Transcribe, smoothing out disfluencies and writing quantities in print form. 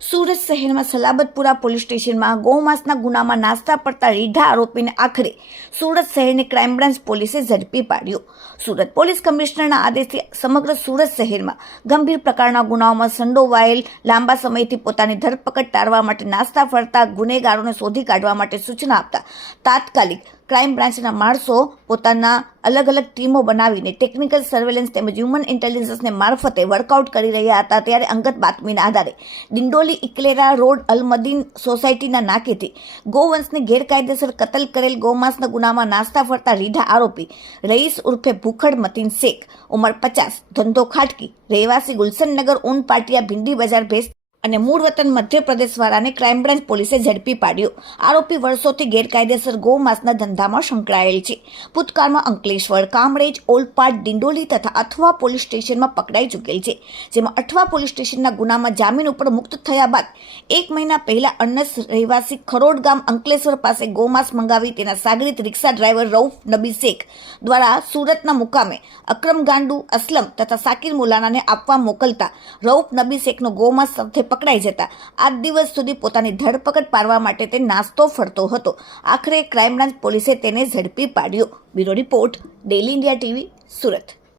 સુરત શહેરમાં સલાબતપુરા પોલીસ સ્ટેશનમાં ગૌમાંસના ગુનામાં નાસ્તા પડતા રીઢા આરોપીને આખરે સુરત શહેરની ક્રાઇમ બ્રાન્ચ પોલીસે ઝડપી પાડ્યો. સુરત પોલીસ કમિશનરના આદેશથી સમગ્ર સુરત શહેરમાં ગંભીર પ્રકારના ગુનાઓમાં સંડોવાયેલ લાંબા સમયથી પોતાની ધરપકડ ટાળવા માટે નાસ્તા ફરતા ગુનેગારોને શોધી કાઢવા માટે સૂચના આપતા તાત્કાલિક ક્રાઇમ બ્રાન્ચના માણસો પોતાના અલગ અલગ ટીમો બનાવીને ટેકનિકલ સર્વેલન્સ તેમજ હ્યુમન ઇન્ટેલિજન્સને મારફતે વર્કઆઉટ કરી રહ્યા હતા. ત્યારે અંગત બાતમીના આધારે ડિંડોલી ઇકલેરા રોડ અલમદીન સોસાયટીના નાકેથી ગૌવંશને ગેરકાયદેસર કતલ કરેલ ગૌમાંસના ગુનામાં નાસ્તા ફરતા રીઢા આરોપી રઈસ ઉર્ફે ભૂખડ મતીન શેખ, ઉંમર 50, ધંધો ખાટકી, રહેવાસી ગુલશનનગર ઊન પાટિયા ભિંડી બજાર ભેસ અને મૂળ વતન મધ્યપ્રદેશવાળાને ક્રાઇમ બ્રાન્ચ પોલીસે ઝડપી પાડ્યો. આરોપી વર્ષોથી ગેરકાયદેસર ગૌમાંસના ધંધામાં સંકળાયેલ છે. ભૂતકાળમાં અંકલેશ્વર, કામરેજ, ઓલપાડ, ડિંડોલી તથા અઠવા પોલીસ સ્ટેશનમાં પકડાઈ ચૂકેલ છે. જેમાં અઠવા પોલીસ સ્ટેશનના ગુનામાં જામીન ઉપર મુક્ત થયા બાદ 1 મહિના પહેલા અનસ રહેવાસી ખરોડ ગામ અંકલેશ્વર પાસે ગૌમાંસ મંગાવી તેના સાગરીત રિક્ષા ડ્રાઈવર રઉફ નબી શેખ દ્વારા સુરતના મુકામે અકરમ ગાંડુ, અસલમ તથા સાકિર મુલાનાને આપવા મોકલતા રઉફ નબી શેખનો ગૌમાંસ સાથે પકડાઈ જતા 8 દિવસ સુધી પોતાની ધરપકડ પાડવા માટે તે નાસ્તો ફરતો હતો. આખરે ક્રાઇમ બ્રાન્ચ પોલીસે તેને ઝડપી પાડ્યો. Bureau report, daily India TV, Surat.